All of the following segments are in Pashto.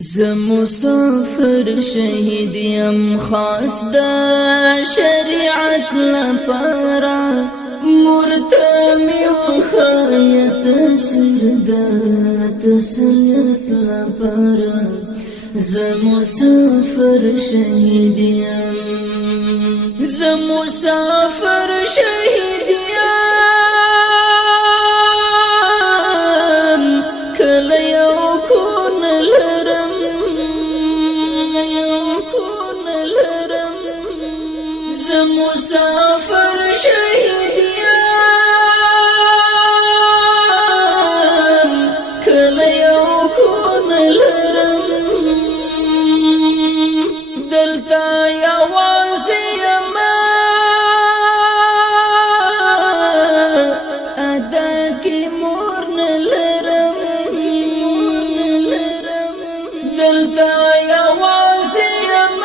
مسافر شهید یم خاص د شریعت لپاره مرتمی وخایت سرد تسلیت لپاره مسافر شهید یم مسافر شهید یم کله یو کون لرم مسافر شهید یم کله یو کون لرم دلتا یوازې یم ادا کې مور نه لرم دلتا یوازې یم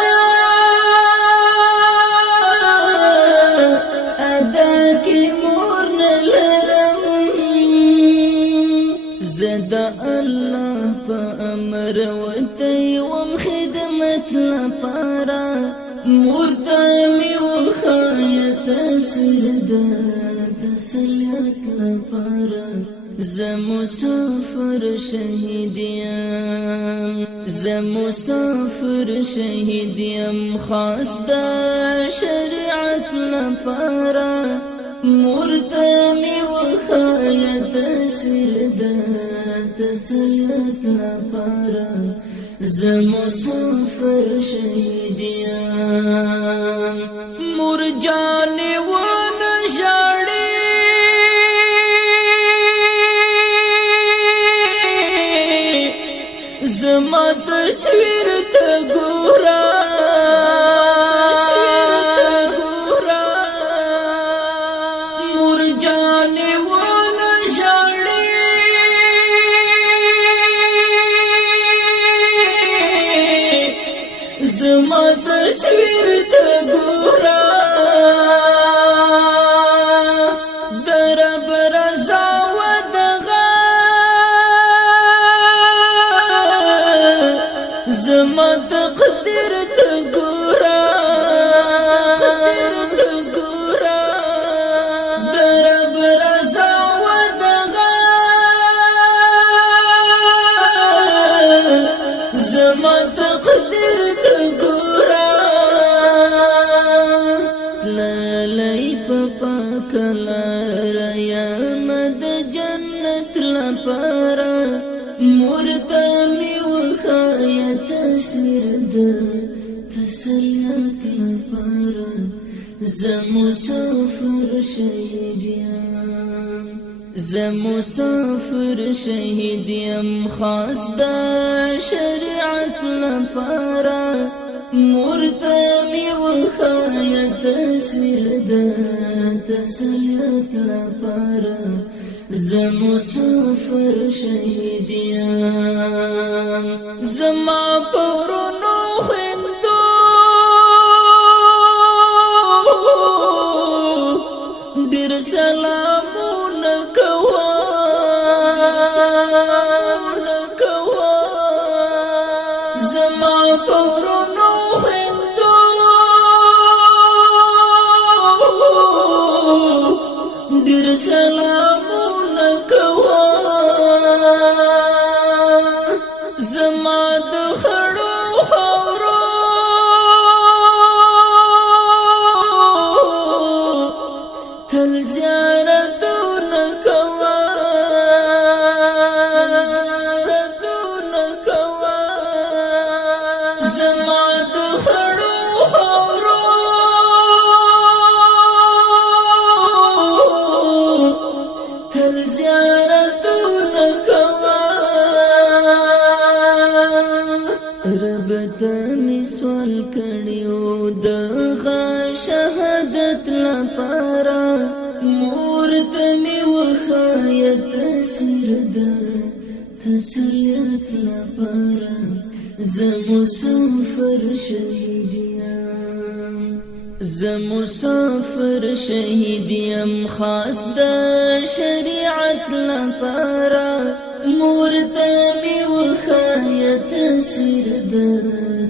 ادا کې مور نه لرم زه د الله په امر وتی وم خدمت لپاره مرتمی وخایت سرد تسلیت لپاره مسافر شهید یم مسافر شهید یم خاص د شریعت لپاره مرتمی وخایت سرد تسلیت لپاره مسافر شهید یم مور جان و نشاړي زما تصویر ته ګورا مور جان و نشاړي زما تصویر ته ګورا درب رضا ودغه زما تقدیر ته ګورا درب رضا ودغه زما تقدیر ته ګورا للی پپا کلار یم د جنت لپاره مرتمی وخایت سرد تسلیت لپاره مسافر شهید یم مسافر شهید یم خاص د شریعت لپاره مرتمی وخایت سرد تسلیت لپاره مسافر شهید یم زما پرونو خویندو ډېر سلامونه کوه زما پرونو خویندو ډېر سلامونه کوه زما د خړو خاورو تل زیارتونه کوه زما د خړو خاورو تل زیارتونه کوه رب ته می سوال کړیو دغه شهادت لپاره مور ته می وخایت سرد تسلیت لپاره مسافر شهید یم مسافر شهید یم خاص د شریعت لپاره مورته می وخایا تصویر د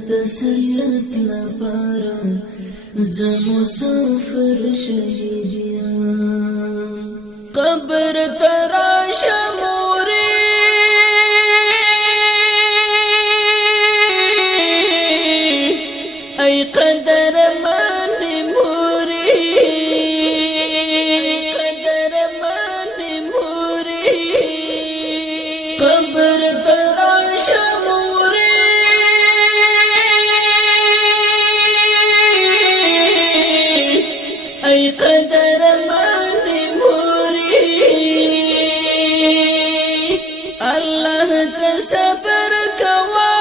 تسلیت لپاره زه مسافر شهید یم قبر ته راشه مورې ای قدر من مورې قدر من مورې قبر ته راشه مورې ای قدر من مورې الله ته صبر کوا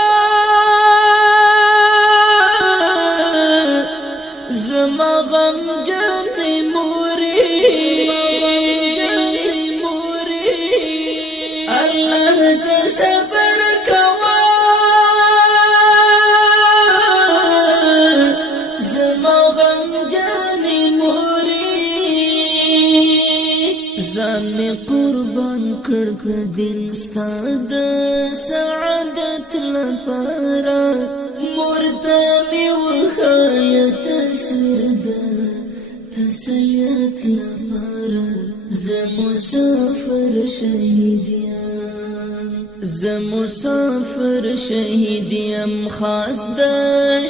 زما غم جن مورې الله ته صبر کوا زما غم جن مورې ځان می قربان کړ دین ستا د سعادت لپاره مورته می وخایا تصویر د تسلیت لپاره زه مسافر شهید یم زه مسافر شهید یم خاص د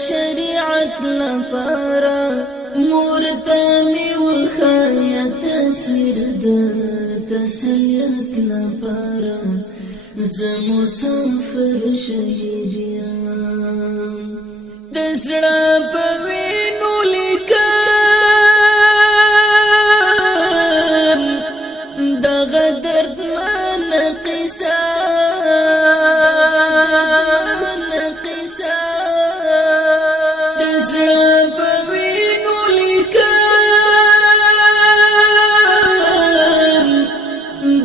شریعت لپاره مورته می وخایا تصویر د تسلیت لپاره زه مسافر شهید یم د زړه په وینو لیکم دغه دردمن قصه د زړه په وینو لیکم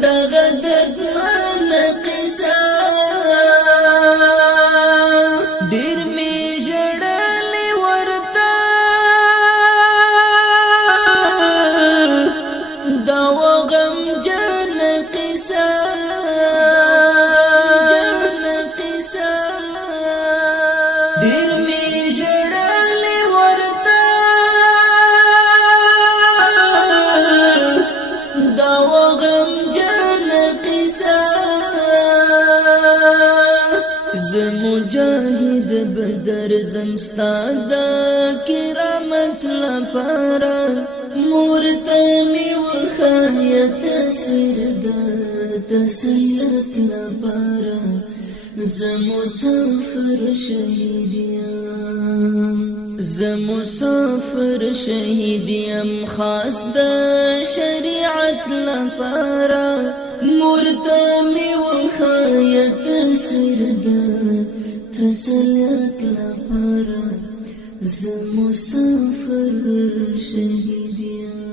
دغه دردمن قصه ډېر می ژړلې ورته دا وغم جن قصه ډېر می ژړلې ورته دا وغم جن قصه زه مجاهد بدر زم ستا د کرامت لپاره مورته می وخایا تصویر د تسلیت لپاره زه مسافر شهید یم زه مسافر شهید یم خاص د شریعت لپاره مورته می وخایا تصویر د تسلیت لپاره زه مسافر شهید یم